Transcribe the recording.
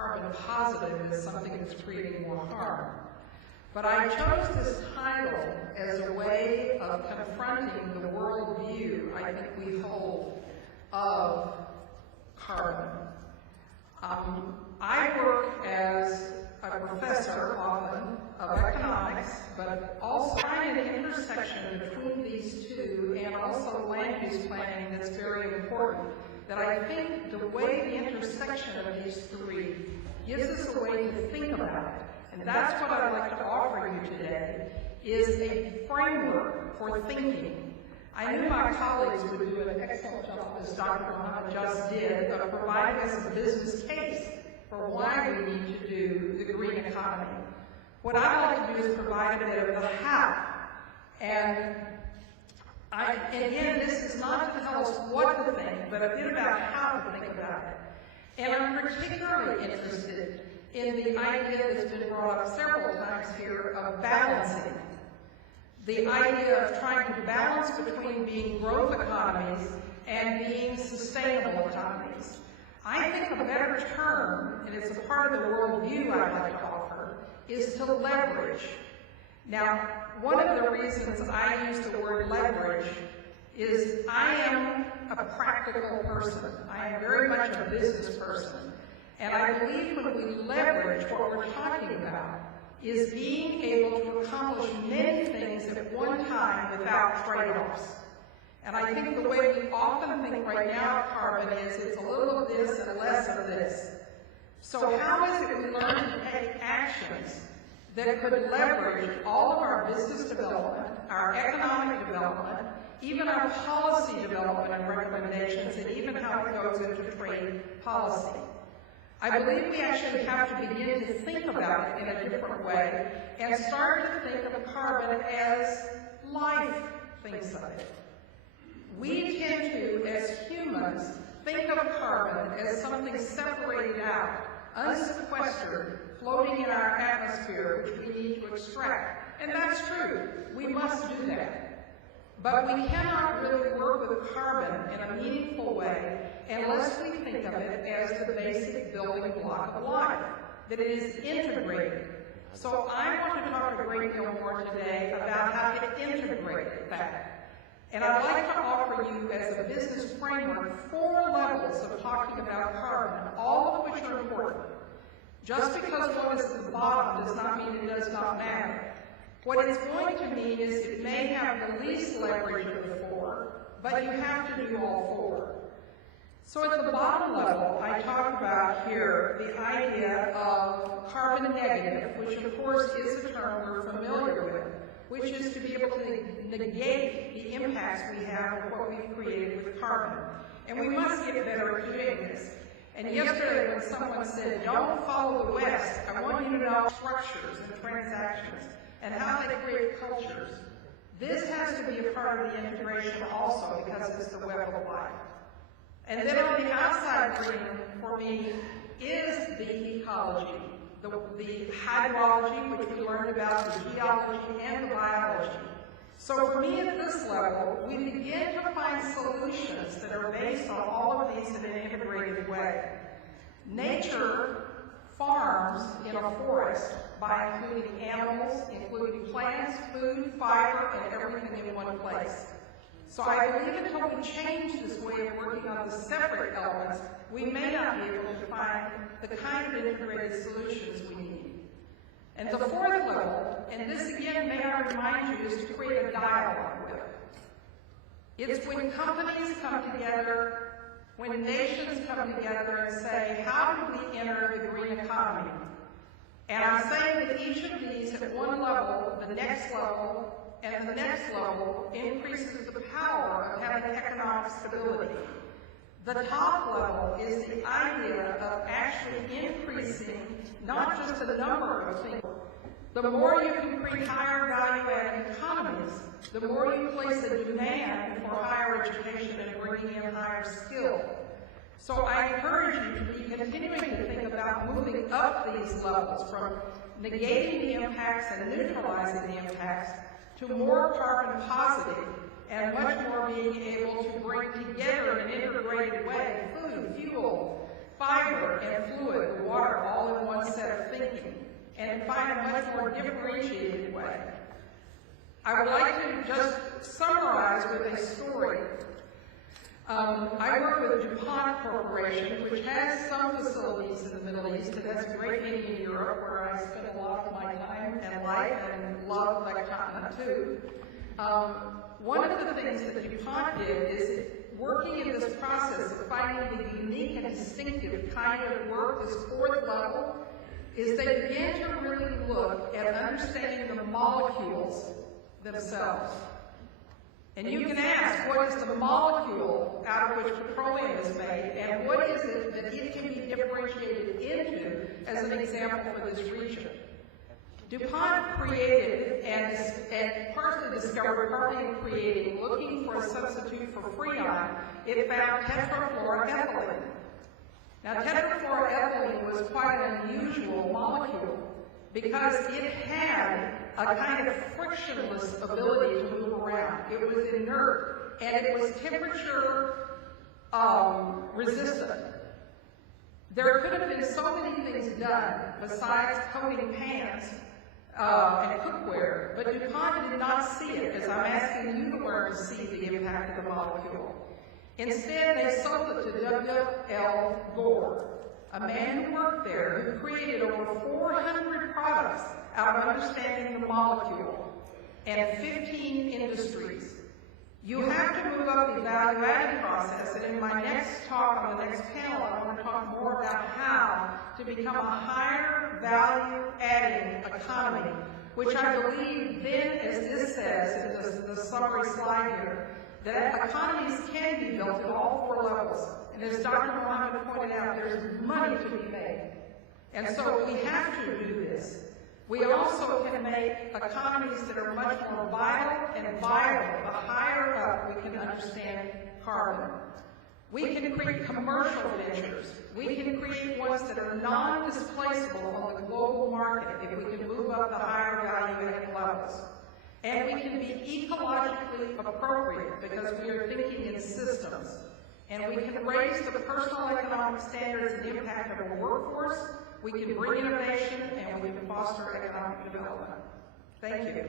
carbon positive as something that's creating more harm. But I chose this title as a way of confronting the worldview I think we hold of carbon. I work as a professor often of economics, but also find an intersection between these two and also land use planning that's very important. That I think the way the intersection of these three gives us a way to think about it. And that's what I'd like to offer you today, is a framework for thinking. I knew my colleagues would do an excellent job, as Dr. Muhammad just did, of providing us a business case for why we need to do the green economy. What I'd like to do is provide a bit of the how. And again, this is not to tell us what to think, but a bit about how to think about it. And I'm particularly interested in the idea that's been brought up several times here of balancing. The idea of trying to balance between being growth economies and being sustainable economies. I think a better term, and it's a part of the worldview I'd like to offer, is to leverage. Now, one of the reasons I use the word leverage is I am a practical person. I am very much a business person. And I believe when we leverage, what we're talking about is being able to accomplish many things at one time without trade-offs. And I think the way we often think right now of carbon is it's a little of this and less of this. So how is it we learn to take actions that could leverage all of our business development, our economic development, even our policy development and recommendations, and even how it goes into trade policy? I believe we actually have to begin to think about it in a different way and start to think of carbon as life thinks of it. We tend to, as humans, think of carbon as something separated out, unsequestered, floating in our atmosphere, which we need to extract. And that's true. We must do that. But we cannot really work with carbon in a meaningful way unless we think of it as the basic building block of life, that it is integrated. So I want to talk a great deal more today about how to integrate that. And I'd like to offer you as a business framework 4 levels of talking about carbon, all of which are important. Just because one is at the bottom does not mean it does not matter. What it's going to mean is it may have the least leverage of the 4, but you have to do all 4. So at the bottom level, I talk about here the idea of carbon negative, which of course is a term we're familiar with, which is to be able to negate the impacts we have of what we've created with carbon. And we must get better at doing this. And yesterday when someone said, don't follow the West, I want you to know structures and transactions and how they create cultures. This has to be a part of the integration also because it's the web of life. And then on the outside green, for me, is the ecology, the hydrology, which we learned about, the geology, and the biology. So for me at this level, we begin to find solutions that are based on all of these in an integrated way. Nature farms in a forest by including animals, including plants, food, fiber, and everything in one place. So I believe until we change this way of working on the separate elements, we may not be able to find the kind of integrated solutions we need. And the 4th level, and this again may I remind you, is to create a dialogue with it. It's when companies come together, when nations come together and say, how do we enter the green economy? And I'm saying that each of these at one level, the next level, and the next level increases the power of having economic stability. The top level is the idea of actually increasing not just the number of things. The more you can create higher value-added economies, the more you place a demand for higher education and bringing in higher skill. So I encourage you to be continuing to think about moving up these levels from negating the impacts and neutralizing the impacts to more carbon positive and much more being able to bring together in an integrated way food, fuel, fiber, and fluid, water, all and find a much more differentiated way. I would like to just summarize with a story. I work with DuPont Corporation, which has some facilities in the Middle East, and that's a great many in Europe, where I spend a lot of my time and life and love that continent too. One of the things that DuPont did is working in this process of finding the unique and distinctive kind of work, this fourth level, is they began to really look at understanding the molecules themselves. And you can ask, what is the molecule out of which petroleum is made, and what is it that it can be differentiated into as an example for this region? DuPont created and partially discovered, partly in creating, looking for a substitute for Freon, it found tetrafluoroethylene. Now, tetrafluoroethylene was quite an unusual molecule because it had a kind of frictionless ability to move around. It was inert, and it was temperature resistant. There could have been so many things done besides coating pans and cookware, but DuPont did not see it, as I'm asking you to learn to see the impact of the molecule. Instead, they sold it to W.L. Gore, a man who worked there who created over 400 products out of understanding the molecule and 15 industries. You have to move up the value-adding process, and in my next talk on the next panel, I want to talk more about how to become a higher value-adding economy, which I believe then, as this says in the summary slide here, that economies can be built at all four levels. And as Dr. Mohammed pointed out, there's money to be made. And so we have to do this. We also can make economies that are much more vital and viable. The higher up we can understand carbon. We can create commercial ventures. We can create ones that are non-displaceable on the global market if we can move up the higher value-added levels. And we can be ecologically appropriate because we are thinking in systems. And we can raise the personal economic standards and impact of our workforce. We can bring innovation, and we can foster economic development. Thank you.